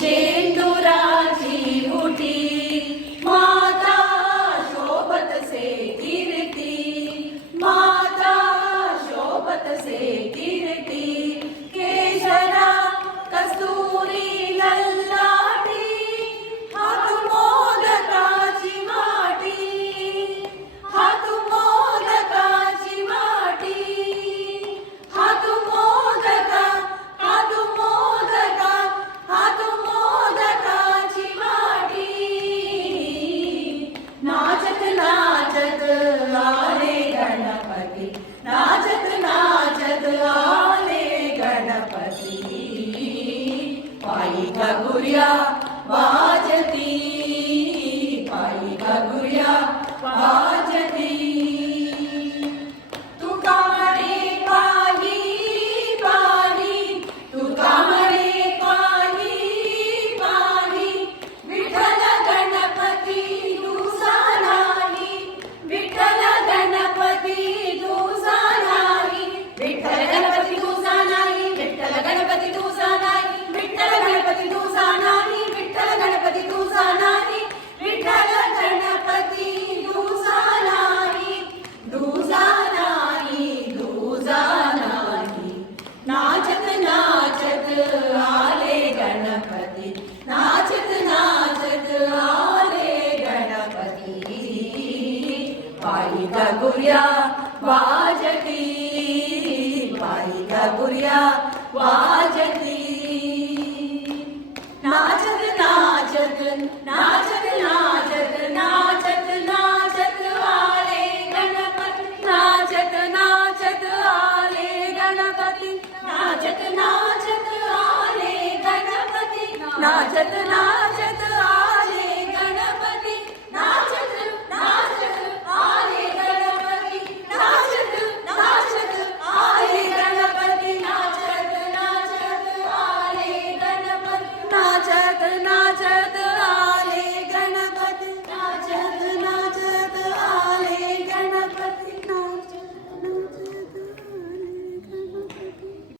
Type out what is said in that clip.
शेंदुराची मुठी माता शोभतसे कीर्ती माता शोभतसे कीर्ती केशरा कस्तुरी ललाटी हात मोदकाची माटी हात मोदकाची माटी हात मोदका हात मोदका हात मोदकाची माटी नाचत नाचत आले गणपती नाचत नाचत आले गणपती पायी घुगुर्या वाजती पायी घुगुर्या वाजती तुका म्हणे पायी पायी तुका म्हणे पायी पायी विठ्ठल गणपती तुझा नाही विठ्ठल गणपती तुझा नाही विठ्ठल गणपती तुझा नाही विठ्ठल गणपती तुझा नाही विठ्ठल गणपती तुझा नाही विठ्ठल गणपती तुझा नाही विठ्ठल गणपती तुझा नाही तुझा नाही तुझा नाही नाचत नाचत आले गणपती नाचत नाचत आले गणपती पायी घुगुर्या वाजती पायी घुगुर्या वाजती नाचत नाचत नाचत नाचत नाचत नाचत आले गणपती नाचत नाचत आले गणपती नाचत नाचत आले गणपती नाचत नाचत